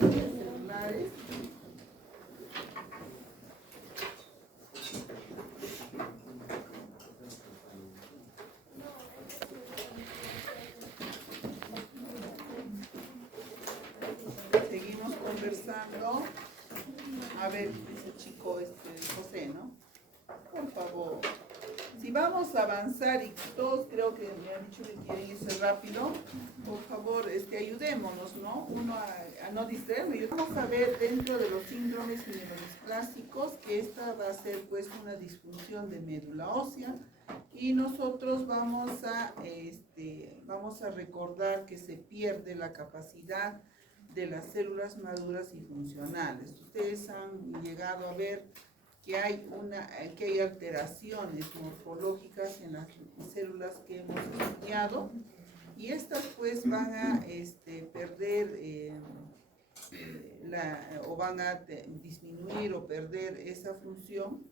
líneas celulares. Seguimos conversando. A ver, ese chico, José, ¿no? Por favor. Si vamos a avanzar y todos creo que me han dicho que quieren irse rápido, por favor, ayudémonos, ¿no? Uno a no distraerme. Vamos a ver dentro de los síndromes mielodisplásicos que esta va a ser pues una disfunción de médula ósea y nosotros vamos a recordar que se pierde la capacidad de las células maduras y funcionales. Ustedes han llegado a ver que hay alteraciones morfológicas en las células que hemos estudiado y estas pues van a perder o van a disminuir o perder esa función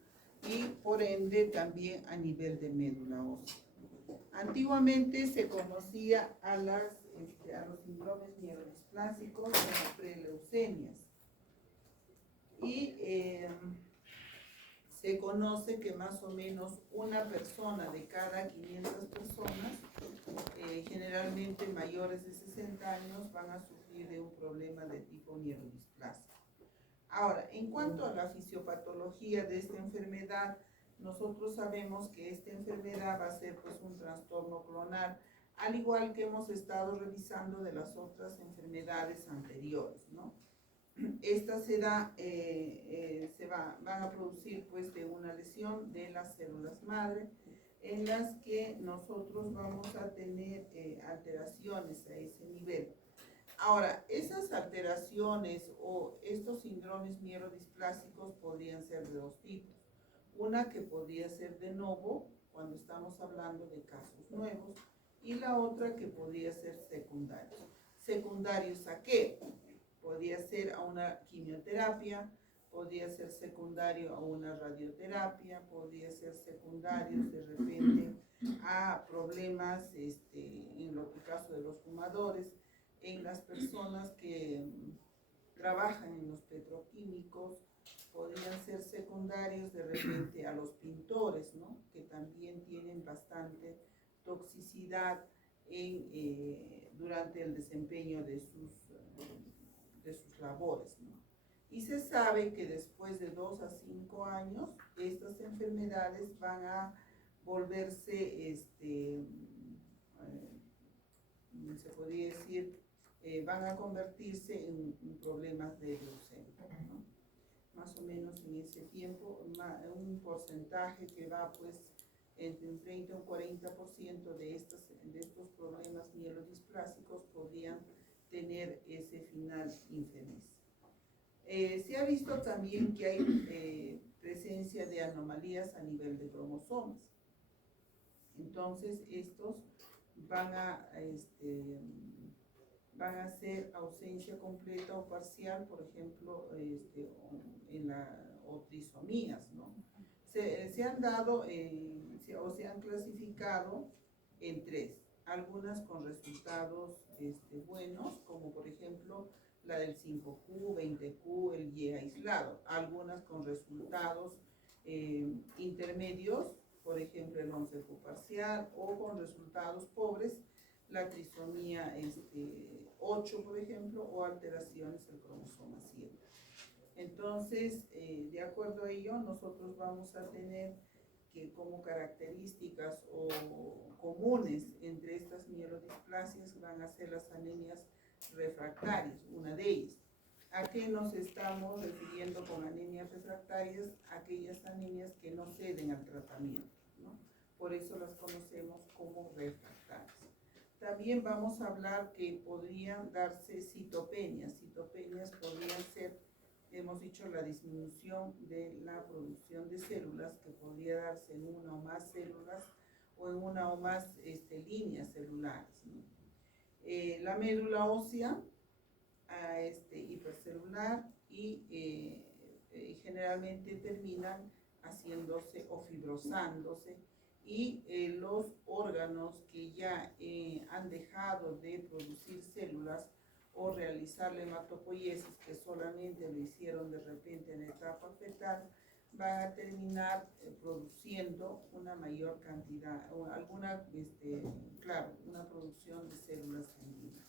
y por ende también a nivel de médula ósea. Antiguamente se conocía a los síndromes mielodisplásicos como preleucemias y se conoce que más o menos una persona de cada 500 personas, generalmente mayores de 60 años, van a sufrir de un problema de tipo mielodisplásico. Ahora, en cuanto a la fisiopatología de esta enfermedad, nosotros sabemos que esta enfermedad va a ser pues un trastorno clonal, al igual que hemos estado revisando de las otras enfermedades anteriores, ¿no? Esta van a producir pues de una lesión de las células madre en las que nosotros vamos a tener alteraciones a ese nivel. Ahora, esas alteraciones o estos síndromes mielodisplásicos podrían ser de dos tipos. Una que podría ser de novo, cuando estamos hablando de casos nuevos, y la otra que podría ser secundarios. ¿Secundarios a qué? Podría ser a una quimioterapia, podría ser secundario a una radioterapia, podría ser secundarios de repente a problemas, en el caso de los fumadores, en las personas que trabajan en los petroquímicos, podrían ser secundarios de repente a los pintores, ¿no? Que también tienen bastante toxicidad durante el desempeño de sus labores, ¿no? Y se sabe que después de 2 a 5 años, estas enfermedades van a volverse, se podría decir, van a convertirse en problemas de leucemia, ¿no? Más o menos en ese tiempo, un porcentaje que va pues entre un 30 y un 40% de estos problemas mielodisplásicos podrían tener ese final infeliz. Se ha visto también que hay presencia de anomalías a nivel de cromosomas. Entonces, estos van a ser ausencia completa o parcial, por ejemplo, o trisomías, ¿no? Se han dado o se han clasificado en 3, algunas con resultados buenos, como por ejemplo la del 5Q, 20Q, el Y aislado, algunas con resultados intermedios, por ejemplo el 11Q parcial, o con resultados pobres, la trisomía 8, por ejemplo, o alteraciones del cromosoma 7. Entonces, de acuerdo a ello, nosotros vamos a tener que como características o comunes entre estas mielodisplasias van a ser las anemias refractarias, una de ellas. ¿A qué nos estamos refiriendo con anemias refractarias? Aquellas anemias que no ceden al tratamiento, ¿no? Por eso las conocemos como refractarias. También vamos a hablar que podrían darse citopenias. Citopenias podrían ser, hemos dicho, la disminución de la producción de células, que podría darse en una o más células o en una o más líneas celulares, ¿no? La médula ósea hipercelular y generalmente terminan haciéndose o fibrosándose y los órganos que ya han dejado de producir células o realizar la hematopoiesis, que solamente lo hicieron de repente en etapa fetal, van a terminar produciendo una mayor cantidad, o alguna, claro, una producción de células sanguíneas.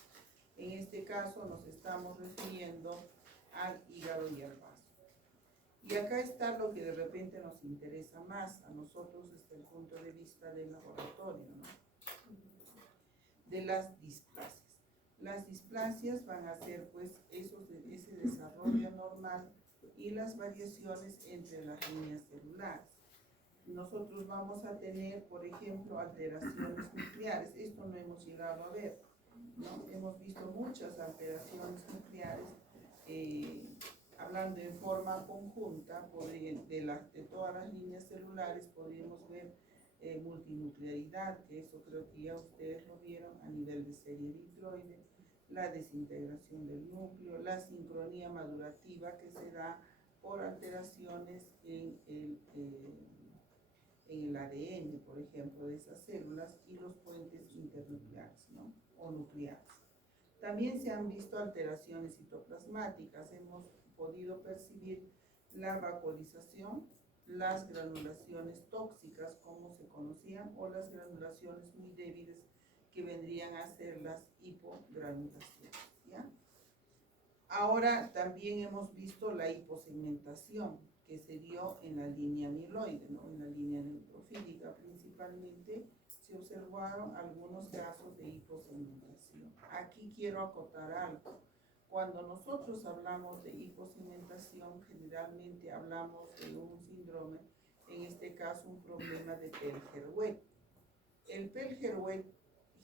En este caso nos estamos refiriendo al hígado y al vaso. Y acá está lo que de repente nos interesa más a nosotros desde el punto de vista del laboratorio, ¿no? De las displasias. Las displasias van a ser pues ese desarrollo normal y las variaciones entre las líneas celulares. Nosotros vamos a tener, por ejemplo, alteraciones nucleares. Esto no hemos llegado a ver, ¿no? Hemos visto muchas alteraciones nucleares, hablando en forma conjunta de todas las líneas celulares. Podríamos ver multinuclearidad, que eso creo que ya ustedes lo vieron a nivel de serie eritroide, la desintegración del núcleo, la sincronía madurativa que se da por alteraciones en el ADN, por ejemplo, de esas células, y los puentes internucleares, ¿no? O nucleares. También se han visto alteraciones citoplasmáticas. Hemos podido percibir la vaporización, las granulaciones tóxicas, como se conocían, o las granulaciones muy débiles, que vendrían a ser las hipogranulaciones, ¿ya? Ahora también hemos visto la hiposegmentación, que se dio en la línea mieloide, ¿no? En la línea neutrofílica principalmente se observaron algunos casos de hiposegmentación. Aquí quiero acotar algo. Cuando nosotros hablamos de hiposegmentación, generalmente hablamos de un síndrome, en este caso un problema de Pelger-Weyt. El Pelger-Weyt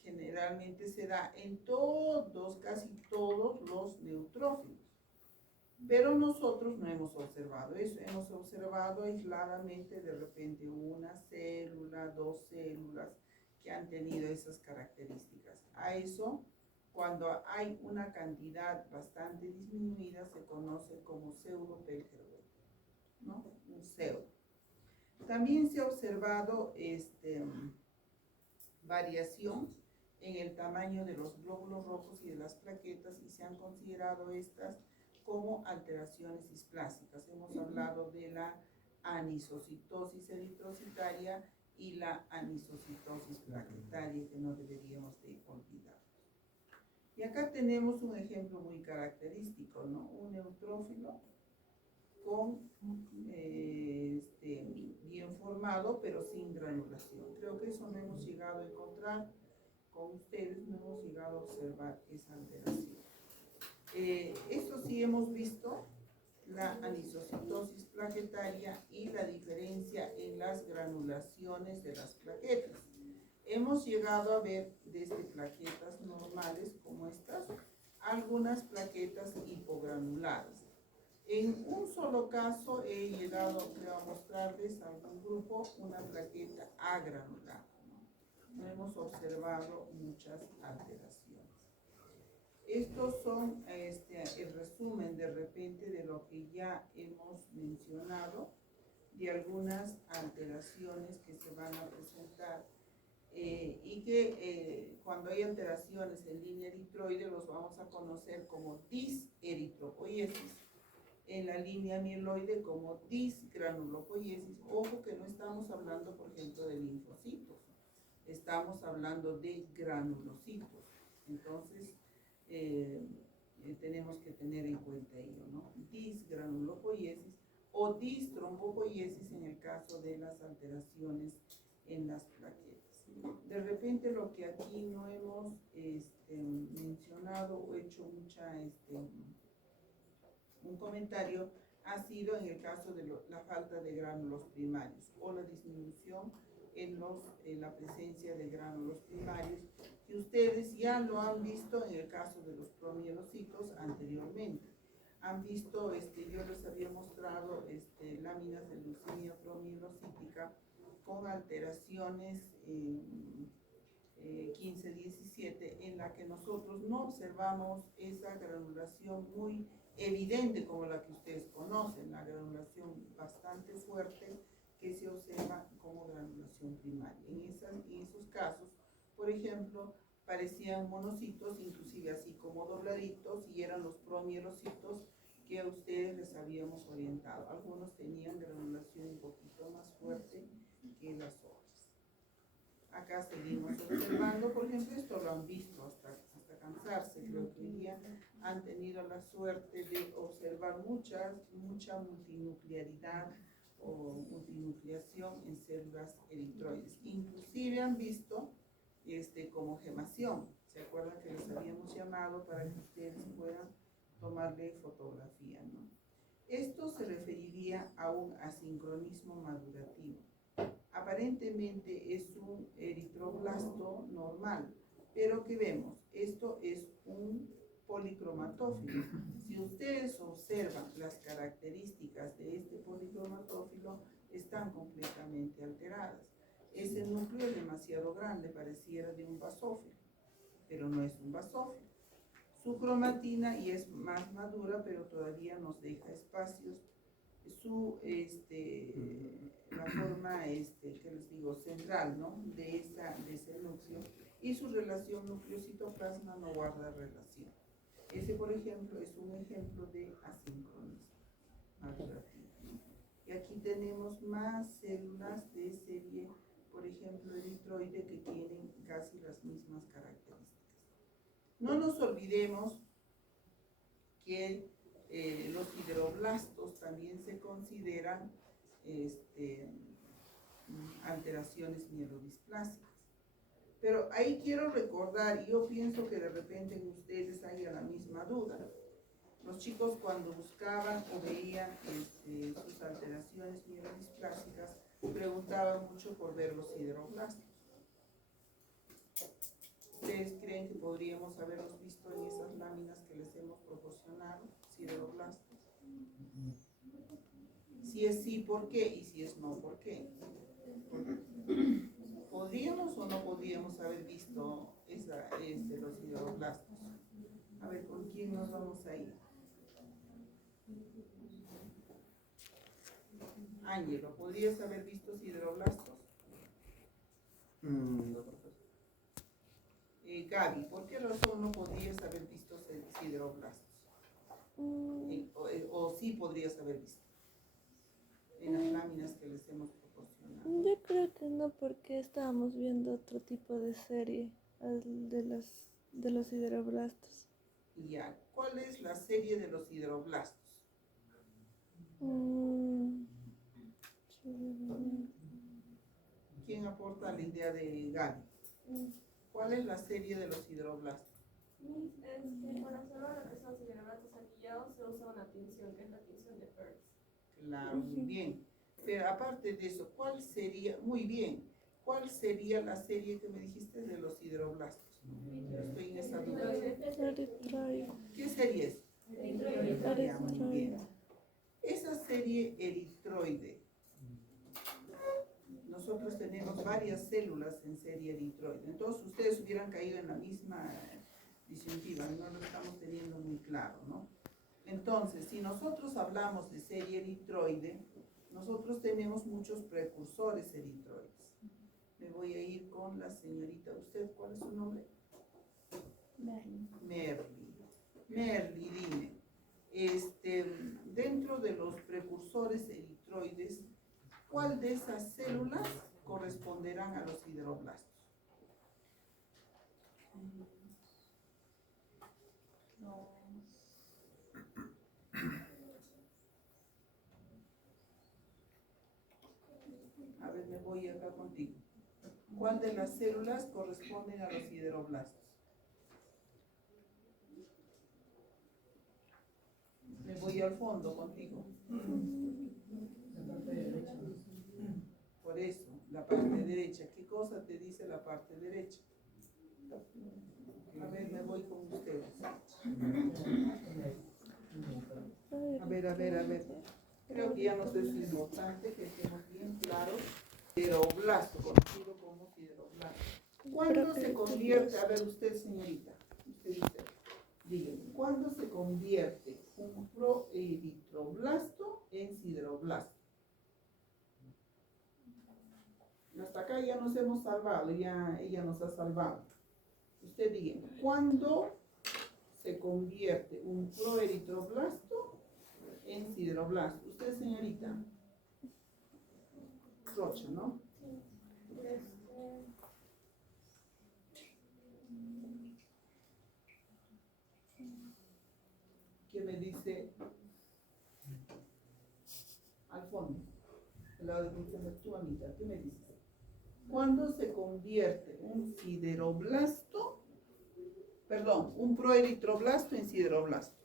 generalmente se da en casi todos los neutrófilos, pero nosotros no hemos observado eso. Hemos observado aisladamente de repente una célula, dos células que han tenido esas características. A eso, cuando hay una cantidad bastante disminuida, se conoce como pseudo-Pelger-Weyt, ¿no? Un pseudo. También se ha observado variación en el tamaño de los glóbulos rojos y de las plaquetas, y se han considerado estas como alteraciones displásicas. Hemos hablado de la anisocitosis eritrocitaria y la anisocitosis plaquetaria, que no deberíamos de olvidar. Y acá tenemos un ejemplo muy característico, ¿no? Un neutrófilo con bien formado, pero sin granulación. Creo que eso no hemos llegado a encontrar con ustedes, no hemos llegado a observar esa alteración. Esto sí hemos visto la anisocitosis plaquetaria y la diferencia en las granulaciones de las plaquetas. Hemos llegado a ver desde plaquetas normales como estas, algunas plaquetas hipogranuladas. En un solo caso he llegado a mostrarles a algún grupo una plaqueta agranulada, ¿no? No hemos observado muchas alteraciones. Estos son el resumen de repente de lo que ya hemos mencionado, de algunas alteraciones que se van a presentar, y que cuando hay alteraciones en línea eritroide los vamos a conocer como diseritropoiesis, en la línea mieloide como disgranulopoiesis. Ojo que no estamos hablando, por ejemplo, de linfocitos, estamos hablando de granulocitos. Entonces, tenemos que tener en cuenta ello, ¿no? Disgranulopoiesis o distrombopoiesis en el caso de las alteraciones en las plaquetas. De repente lo que aquí no hemos mencionado o hecho un comentario ha sido en el caso de la falta de gránulos primarios o la disminución en la presencia de gránulos primarios, que ustedes ya lo han visto en el caso de los promielocitos anteriormente. Han visto, yo les había mostrado láminas de leucemia promielocítica con alteraciones 15-17, en la que nosotros no observamos esa granulación muy evidente como la que ustedes conocen, la granulación bastante fuerte que se observa como granulación primaria. En esos casos, por ejemplo, parecían monocitos, inclusive así como dobladitos, y eran los promielocitos que a ustedes les habíamos orientado. Algunos tenían granulación un poquito más fuerte que las otras. Acá seguimos observando, por ejemplo, esto lo han visto hasta cansarse, creo que hoy día han tenido la suerte de observar mucha multinuclearidad o multinucleación en células eritroides. Inclusive han visto como gemación. ¿Se acuerdan que les habíamos llamado para que ustedes puedan tomarle fotografía, ¿no? Esto se referiría a un asincronismo madurativo. Aparentemente es un eritroblasto normal, pero ¿qué vemos? Esto es un policromatófilo. Si ustedes observan las características de este policromatófilo, están completamente alteradas. Ese núcleo es demasiado grande, pareciera de un basófilo, pero no es un basófilo. Su cromatina y es más madura, pero todavía nos deja espacios. La forma, que les digo, central, ¿no? De ese núcleo, y su relación núcleo-citoplasma no guarda relación. Ese, por ejemplo, es un ejemplo de asincronismo madurativo, ¿no? Y aquí tenemos más células de serie, por ejemplo, eritroide, que tienen casi las mismas características. No nos olvidemos que los hidroblastos también se consideran alteraciones mielodisplásicas. Pero ahí quiero recordar, y yo pienso que de repente en ustedes haya la misma duda. Los chicos cuando buscaban o veían sus alteraciones mielodisplásicas, preguntaban mucho por ver los hidroblastos. ¿Ustedes creen que podríamos haberlos visto en esas láminas que les hemos proporcionado, hidroblastos? Si es sí, ¿por qué? Y si es no, ¿por qué? ¿Podríamos o no podríamos haber visto los hidroblastos? A ver, ¿con quién nos vamos a ir? Ángelo, ¿podrías haber visto hidroblastos? No, profesor. Gaby, ¿por qué razón no podrías haber visto hidroblastos? O sí podrías haber visto en las láminas que les hemos proporcionado. Yo creo que no, porque estábamos viendo otro tipo de serie, de los hidroblastos. Ya, ¿cuál es la serie de los hidroblastos? ¿Quién aporta la idea de Gaby? ¿Cuál es la serie de los hidroblastos? Para observar lo que son los hidroblastos anillados se usa una tinción, que es la tinción de Peirce. Claro, muy bien. Pero aparte de eso, ¿cuál sería, muy bien, cuál sería la serie que me dijiste de los hidroblastos? Estoy en esa duda. Eritroide. ¿Qué serie es? Ya, muy bien. Eritroide. Esa serie eritroide, nosotros tenemos varias células en serie eritroide. Entonces ustedes hubieran caído en la misma disyuntiva, no lo estamos teniendo muy claro, ¿no? Entonces, si nosotros hablamos de serie eritroide, nosotros tenemos muchos precursores eritroides. Me voy a ir con la señorita. ¿Usted cuál es su nombre? Merly. Merly, dime. Dentro de los precursores eritroides, ¿cuál de esas células corresponderán a los hidroblastos? A ver, me voy acá contigo. ¿Cuál de las células corresponden a los hidroblastos? Me voy al fondo contigo. Por eso, la parte derecha. ¿Qué cosa te dice la parte derecha? A ver, me voy con ustedes. A ver. Creo que ya nos es importante que estemos bien claros. Hidroblasto, conocido como hidroblasto. ¿Cuándo se convierte? A ver, usted, señorita. Usted dice, dígame, ¿cuándo se convierte un proeritroblasto en sideroblasto? Hasta acá ya nos hemos salvado, ya ella nos ha salvado. usted diga, ¿cuándo se convierte un proeritroblasto en sideroblasto? Usted, señorita Rocha, ¿no? ¿Qué me dice al fondo? Al lado de tu amita, ¿qué me dices? ¿Cuándo se convierte un sideroblasto, perdón, un proeritroblasto en sideroblasto?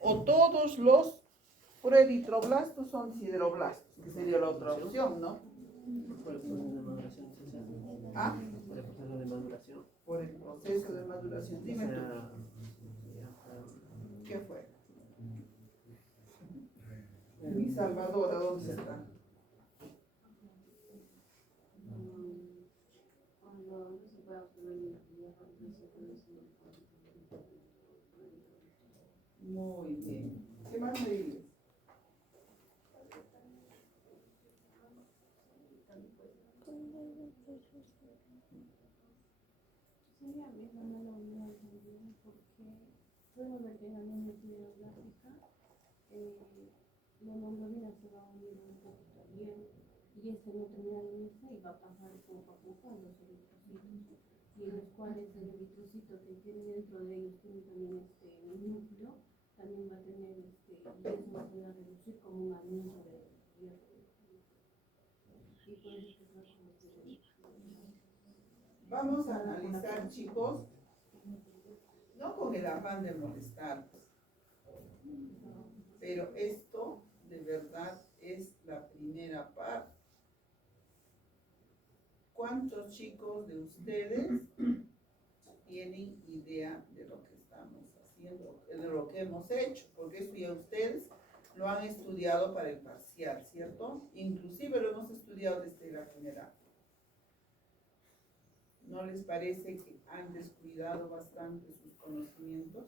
O todos los proeritroblastos son sideroblastos, que sería la otra opción, ¿no? Por el proceso de maduración, licenciada. ¿Ah? Por el proceso de maduración. Por el proceso de maduración. Dime tú, ¿qué fue? Mi Salvador, ¿a dónde está? Muy bien. ¿Qué más me dices? Sería bien una unidad también porque podemos ver que en la línea hidrográfica la hemoglobina se va a unir un poquito bien y este no termina de unirse y va a pasar poco a poco a los eritrocitos y en los cuales el eritrocito que tiene dentro de ellos tiene también un núcleo, también va a tener y eso va a poder reducir como un aumento de hierro. Y por eso es más como Vamos a analizar, chicos, no con el afán de molestar, pero esto de verdad es la primera parte. ¿Cuántos chicos de ustedes tienen idea de lo que estamos haciendo, de lo que hemos hecho? Porque esto ya ustedes lo han estudiado para el parcial, ¿cierto? Inclusive lo hemos estudiado desde la general. ¿No les parece que han descuidado bastante sus conocimientos?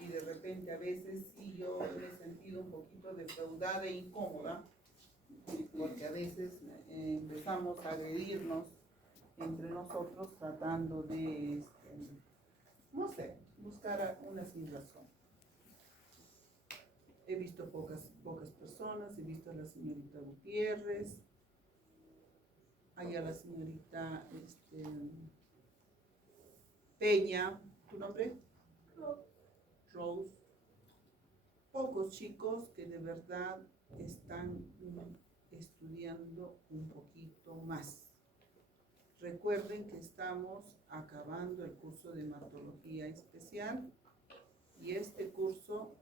Y de repente a veces sí yo me he sentido un poquito defraudada e incómoda, porque a veces empezamos a agredirnos entre nosotros tratando de, no sé, buscar una sin razón. He visto pocas personas, he visto a la señorita Gutiérrez, allá la señorita Peña, ¿tu nombre? Rose. Pocos chicos que de verdad están estudiando un poquito más. Recuerden que estamos acabando el curso de hematología especial y este curso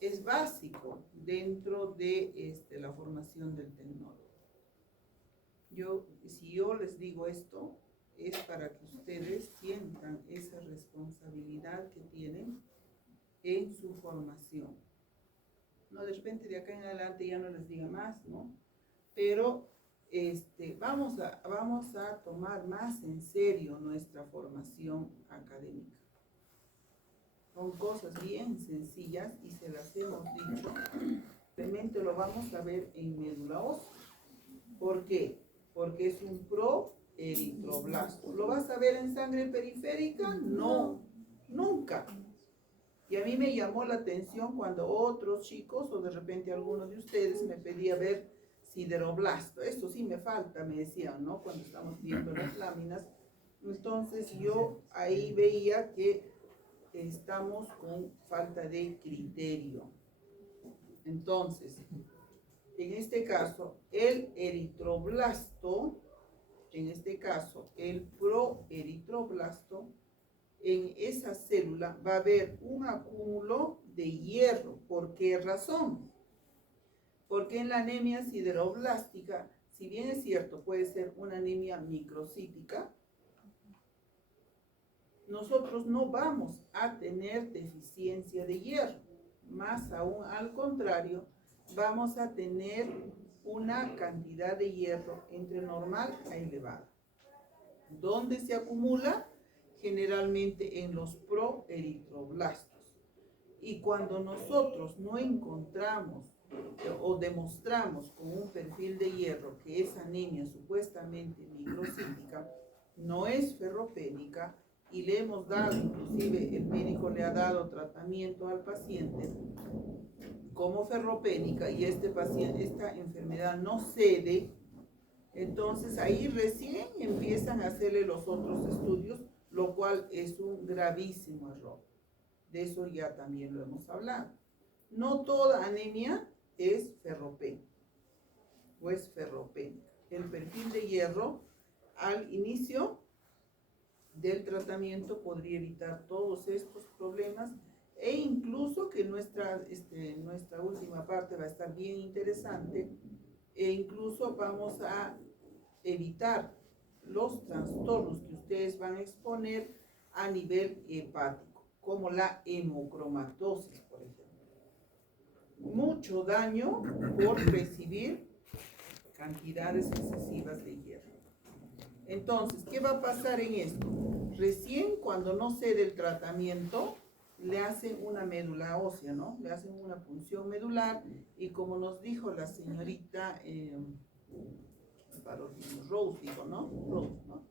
es básico dentro de la formación del tecnólogo. Si yo les digo esto, es para que ustedes sientan esa responsabilidad que tienen en su formación. No, de repente de acá en adelante ya no les diga más, ¿no? Pero vamos a tomar más en serio nuestra formación académica. Son cosas bien sencillas y se las hemos dicho. Simplemente lo vamos a ver en médula ósea. ¿Por qué? Porque es un proeritroblasto. ¿Lo vas a ver en sangre periférica? No, nunca. Y a mí me llamó la atención cuando otros chicos o de repente algunos de ustedes me pedían ver sideroblasto. Esto sí me falta, me decían, ¿no? Cuando estamos viendo las láminas. Entonces yo ahí veía que estamos con falta de criterio. Entonces, en este caso, el eritroblasto, en este caso, el proeritroblasto, en esa célula va a haber un acúmulo de hierro. ¿Por qué razón? Porque en la anemia sideroblástica, si bien es cierto, puede ser una anemia microcítica, nosotros no vamos a tener deficiencia de hierro. Más aún, al contrario, vamos a tener una cantidad de hierro entre normal a elevada. ¿Dónde se acumula? Generalmente en los proeritroblastos. Y cuando nosotros no encontramos o demostramos con un perfil de hierro que es anemia supuestamente microcítica, no es ferropénica y le hemos dado, inclusive el médico le ha dado tratamiento al paciente como ferropénica y esta enfermedad no cede, entonces ahí recién empiezan a hacerle los otros estudios, lo cual es un gravísimo error. De eso ya también lo hemos hablado. No toda anemia es ferropénica o es ferropénica. El perfil de hierro al inicio del tratamiento podría evitar todos estos problemas e incluso que nuestra última parte va a estar bien interesante e incluso vamos a evitar los trastornos que ustedes van a exponer a nivel hepático, como la hemocromatosis, por ejemplo. Mucho daño por recibir cantidades excesivas de hierro. Entonces, ¿qué va a pasar en esto? Recién cuando no cede el tratamiento, le hacen una médula ósea, ¿no? Le hacen una punción medular y como nos dijo la señorita Rose, dijo, ¿no? Rose, ¿no?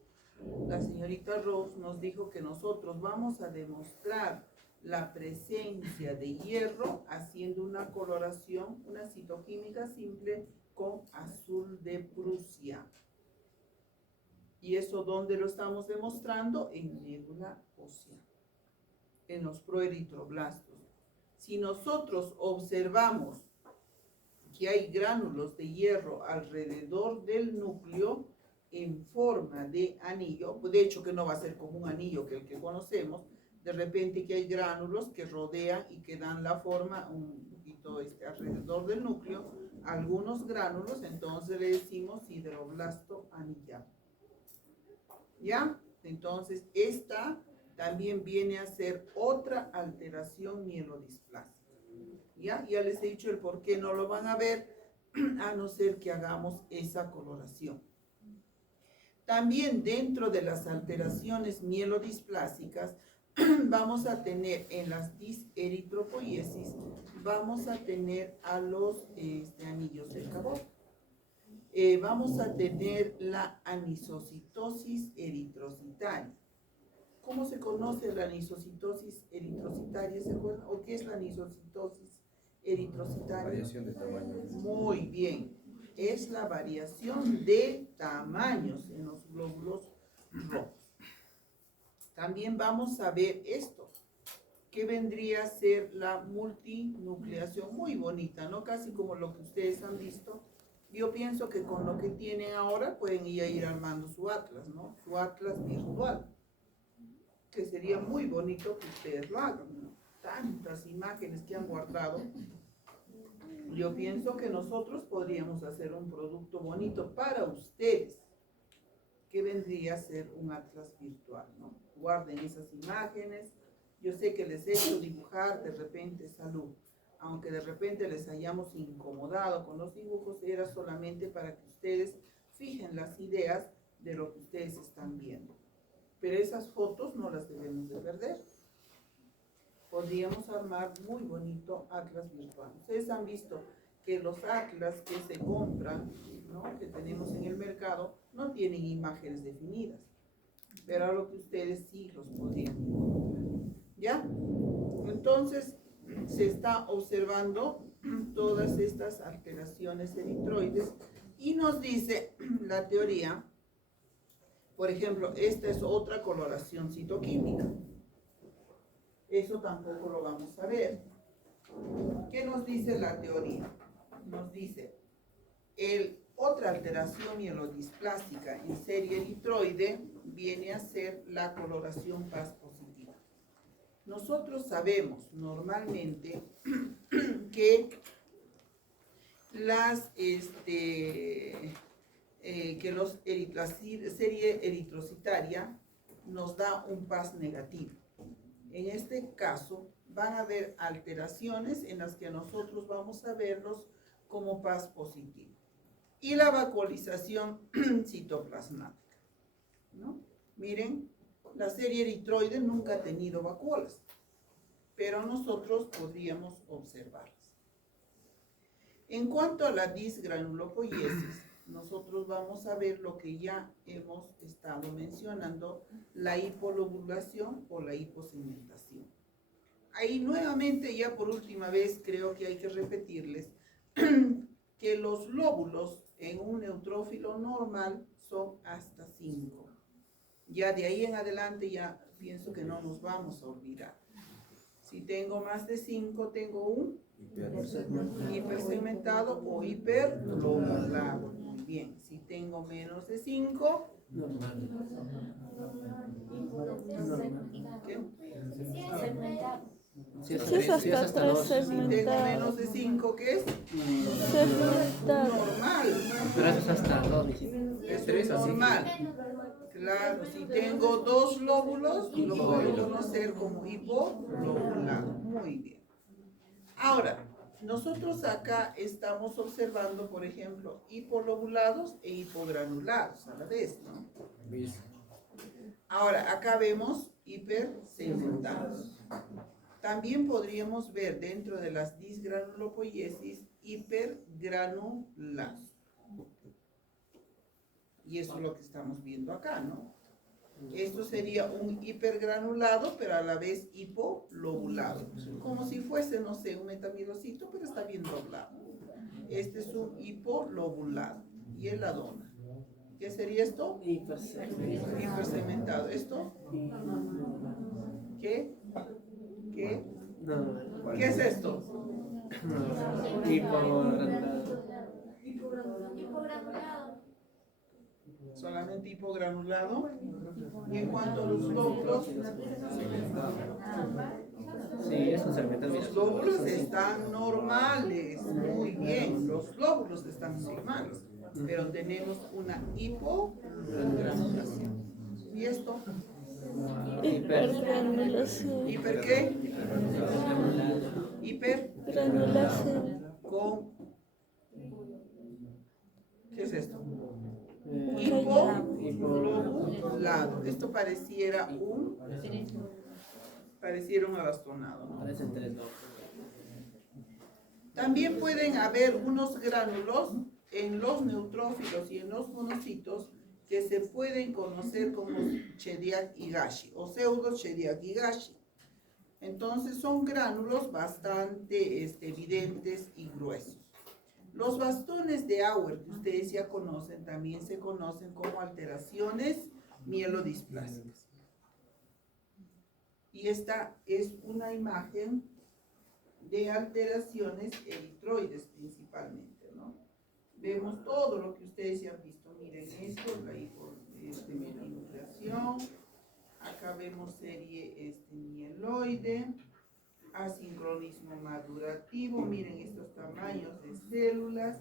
La señorita Rose nos dijo que nosotros vamos a demostrar la presencia de hierro haciendo una coloración, una citoquímica simple con azul de Prusia. ¿Y eso dónde lo estamos demostrando? En médula ósea, en los proeritroblastos. Si nosotros observamos que hay gránulos de hierro alrededor del núcleo en forma de anillo, de hecho que no va a ser como un anillo que el que conocemos, de repente que hay gránulos que rodean y que dan la forma un poquito alrededor del núcleo, algunos gránulos, entonces le decimos hidroblasto anillado. ¿Ya? Entonces esta también viene a ser otra alteración mielodisplásica. ¿Ya? Ya les he dicho el por qué no lo van a ver, a no ser que hagamos esa coloración. También dentro de las alteraciones mielodisplásicas vamos a tener en las diseritropoiesis, vamos a tener a los anillos del Cabot. Vamos a tener la anisocitosis eritrocitaria. ¿Cómo se conoce la anisocitosis eritrocitaria? ¿Se acuerdan? ¿O qué es la anisocitosis eritrocitaria? Variación de tamaño. Muy bien. Es la variación de tamaños en los glóbulos rojos. También vamos a ver esto, que vendría a ser la multinucleación, muy bonita, ¿no? Casi como lo que ustedes han visto. Yo pienso que con lo que tienen ahora pueden ir armando su atlas, ¿no? Su atlas virtual, que sería muy bonito que ustedes lo hagan, ¿no? Tantas imágenes que han guardado. Yo pienso que nosotros podríamos hacer un producto bonito para ustedes, que vendría a ser un atlas virtual, ¿no? Guarden esas imágenes. Yo sé que les he hecho dibujar de repente salud, aunque de repente les hayamos incomodado con los dibujos, era solamente para que ustedes fijen las ideas de lo que ustedes están viendo. Pero esas fotos no las debemos de perder. Podríamos armar muy bonito atlas virtual. Ustedes han visto que los atlas que se compran, ¿no?, que tenemos en el mercado, no tienen imágenes definidas. Pero a lo que ustedes sí los podrían encontrar. ¿Ya? Entonces, se está observando todas estas alteraciones eritroides y nos dice la teoría, por ejemplo, esta es otra coloración citoquímica. Eso tampoco lo vamos a ver. ¿Qué nos dice la teoría? Nos dice, otra alteración mielodisplástica en serie eritroide viene a ser la coloración Paz positiva. Nosotros sabemos normalmente que la serie eritrocitaria nos da un Paz negativo. En este caso van a haber alteraciones en las que nosotros vamos a verlos como Paz positivo. Y la vacuolización citoplasmática, ¿no? Miren, la serie eritroide nunca ha tenido vacuolas, pero nosotros podríamos observarlas. En cuanto a la disgranulopoiesis, nosotros vamos a ver lo que ya hemos estado mencionando, la hipolobulación o la hiposegmentación. Ahí nuevamente, ya por última vez, creo que hay que repetirles que los lóbulos en un neutrófilo normal son hasta 5. Ya de ahí en adelante ya pienso que no nos vamos a olvidar. Si tengo más de 5, tengo un hipersegmentado o hiperlobulado. Muy bien. Si tengo menos de 5, ¿qué? Si Si es hasta 3 dos. Si tengo segmentado. menos de 5, ¿qué es? Segmentado. Normal. Pero eso es hasta 2, dijiste. Eso Tres, es así. normal. Claro, si tengo 2 lóbulos, lo puedo conocer como hipolobulado. Muy bien. Ahora, nosotros acá estamos observando, por ejemplo, hipolobulados e hipogranulados a la vez, ¿no? Ahora, acá vemos hipersegmentados. También podríamos ver dentro de las disgranulopoiesis hipergranulados. Y eso es lo que estamos viendo acá, ¿no? Esto sería un hipergranulado, pero a la vez hipolobulado. Como si fuese, no sé, un metamidosito, pero está bien doblado. Este es un hipolobulado. Y es la dona. ¿Qué sería esto? Hipersegmentado. ¿Esto? ¿Qué? ¿Qué? No. ¿Qué es esto? No. Hipogranulado. Hipogranulado. Solamente hipogranulado. Y en cuanto a los lóbulos, Sí, eso se mete los lóbulos están normales. Muy bien, los lóbulos están normales. Pero tenemos una hipogranulación. ¿Y esto? Hipergranulación. ¿Hiper qué? Hiper Granulación. con... ¿Qué es esto? Callado. Hipolobulado. Esto pareciera un abastonado, ¿no? Parecen 3, ¿no? También pueden haber unos gránulos en los neutrófilos y en los monocitos que se pueden conocer como Chediak-Higashi o pseudo Chediak-Higashi. Entonces son gránulos bastante evidentes y gruesos. Los bastones de Auer, que ustedes ya conocen, también se conocen como alteraciones mielodisplásicas. Y esta es una imagen de alteraciones eritroides principalmente, ¿no? Vemos todo lo que ustedes ya han visto. Miren esto, la hipomielinación. Acá vemos serie mieloide, asincronismo madurativo. Miren estos tamaños de células.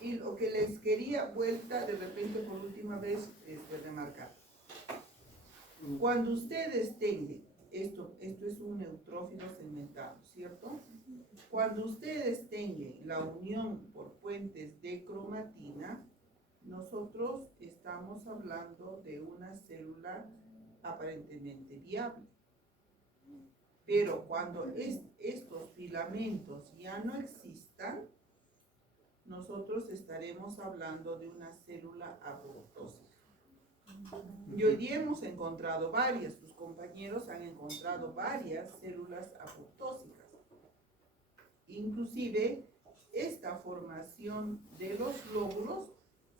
Y lo que les quería vuelta de repente por última vez remarcar. Cuando ustedes tengan, esto es un neutrófilo segmentado, ¿cierto? Cuando ustedes tengan la unión por puentes de cromatina, nosotros estamos hablando de una célula aparentemente viable. Pero cuando estos filamentos ya no existan, nosotros estaremos hablando de una célula apoptósica. Y hoy día hemos encontrado varias, sus compañeros han encontrado varias células apoptósicas. Inclusive, esta formación de los lóbulos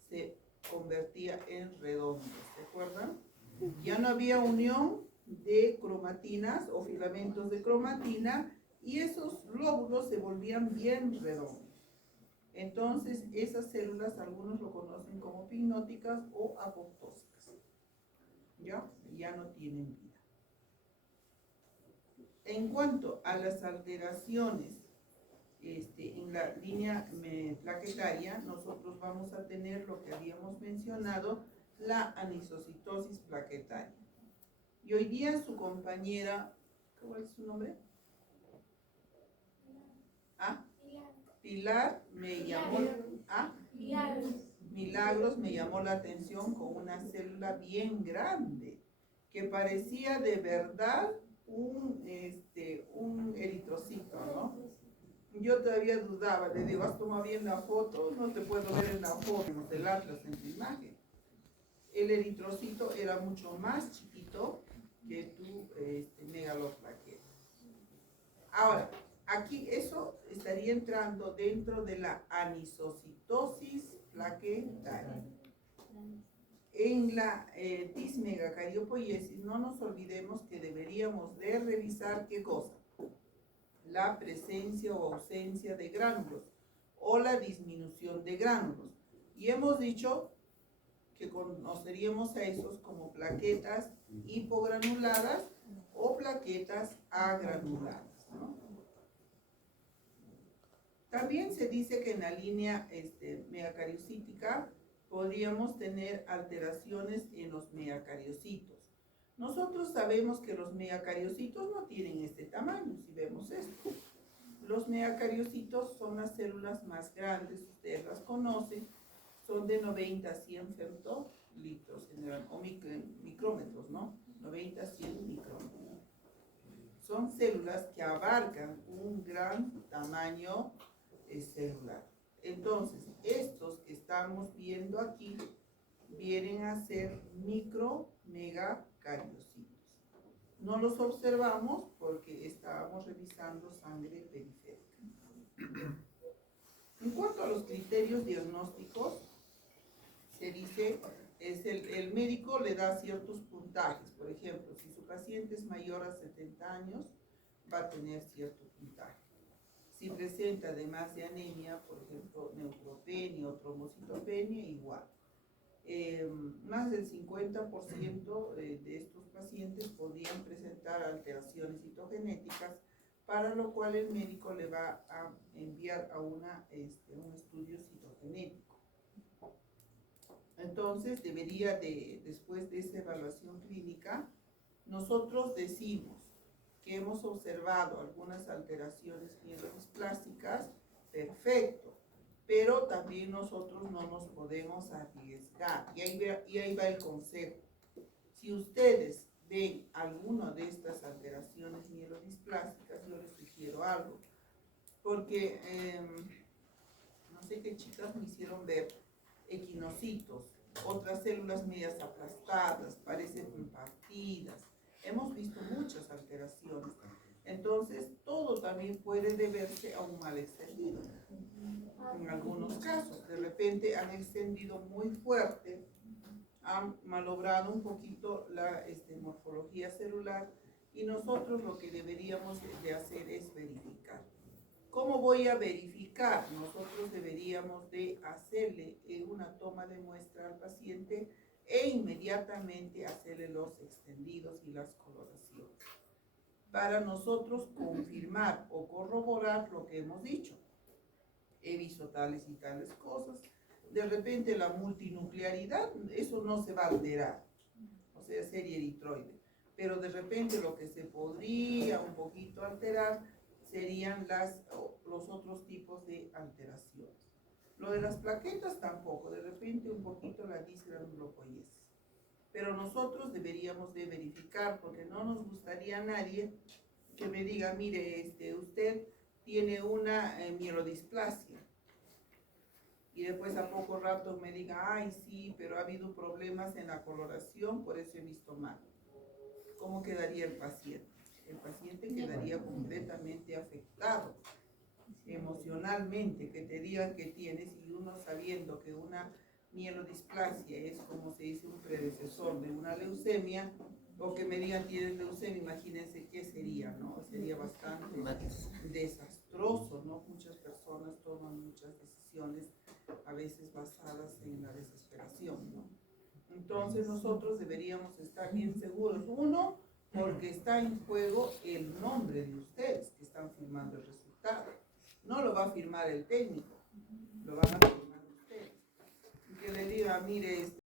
se convertía en redondos, ¿se acuerdan? Ya no había unión de cromatinas o filamentos de cromatina y esos lóbulos se volvían bien redondos. Entonces, esas células, algunos lo conocen como pignóticas o apoptósicas. Ya no tienen vida. En cuanto a las alteraciones en la línea plaquetaria, nosotros vamos a tener lo que habíamos mencionado, la anisocitosis plaquetaria. Y hoy día su compañera, ¿cuál es su nombre? ¿Ah? Pilar me llamó, Milagros me llamó la atención con una célula bien grande, que parecía de verdad un eritrocito, ¿no? yo todavía dudaba, le digo, ¿has tomado bien la foto? No te puedo ver en la foto del atlas en tu imagen. El eritrocito era mucho más chiquito que tu megaloplaqueta. Ahora, aquí eso estaría entrando dentro de la anisocitosis plaquetaria. En la dismegacariopiesis no nos olvidemos que deberíamos de revisar qué cosa, la presencia o ausencia de gránulos o la disminución de gránulos. Y hemos dicho que conoceríamos a esos como plaquetas hipogranuladas o plaquetas agranuladas, ¿no? También se dice que en la línea megacariocítica podríamos tener alteraciones en los megacariocitos. Nosotros sabemos que los megacariocitos no tienen este tamaño, si vemos esto. Los megacariocitos son las células más grandes, ustedes las conocen, son de 90 a 100 femtolitros, o micrómetros, ¿no? 90 a 100 micrómetros. Son células que abarcan un gran tamaño celular. Entonces, estos que estamos viendo aquí vienen a ser micromegacariocitos. No los observamos porque estábamos revisando sangre periférica. En cuanto a los criterios diagnósticos, se dice, el médico le da ciertos puntajes. Por ejemplo, si su paciente es mayor a 70 años, va a tener cierto puntaje. Si presenta además de anemia, por ejemplo, neutropenia o trombocitopenia, igual. Más del 50% de estos pacientes podrían presentar alteraciones citogenéticas, para lo cual el médico le va a enviar a un estudio citogenético. Entonces, después de esa evaluación clínica, nosotros decimos que hemos observado algunas alteraciones mielodisplásticas, perfecto, pero también nosotros no nos podemos arriesgar. Y ahí va el consejo. Si ustedes ven alguna de estas alteraciones mielodisplásticas, yo les sugiero algo, porque no sé qué chicas me hicieron ver equinocitos, otras células medias aplastadas, parecen partidas. Hemos visto muchas alteraciones. Entonces, todo también puede deberse a un mal extendido. En algunos casos, de repente han extendido muy fuerte, han malogrado un poquito la morfología celular, y nosotros lo que deberíamos de hacer es verificar. ¿Cómo voy a verificar? Nosotros deberíamos de hacerle una toma de muestra al paciente e inmediatamente hacerle los extendidos y las coloraciones, para nosotros confirmar o corroborar lo que hemos dicho. He visto tales y tales cosas. De repente la multinuclearidad, eso no se va a alterar, o sea, serie eritroide, pero de repente lo que se podría un poquito alterar serían los otros tipos de alteraciones. Lo de las plaquetas tampoco, de repente un poquito la disgranulopoiesis. Pero nosotros deberíamos de verificar, porque no nos gustaría a nadie que me diga, mire, usted tiene una mielodisplasia, y después a poco rato me diga, ay sí, pero ha habido problemas en la coloración, por eso he visto mal. ¿Cómo quedaría el paciente? El paciente quedaría completamente afectado emocionalmente, que te digan que tienes, y uno sabiendo que una mielodisplasia es, como se dice, un predecesor de una leucemia, o que me digan tienes leucemia, imagínense qué sería, ¿no? Sería bastante desastroso, ¿no? Muchas personas toman muchas decisiones, a veces basadas en la desesperación, ¿no? Entonces nosotros deberíamos estar bien seguros. Uno, porque está en juego el nombre de ustedes que están firmando el resultado. No lo va a firmar el técnico, lo van a firmar ustedes. Y que le diga, mire,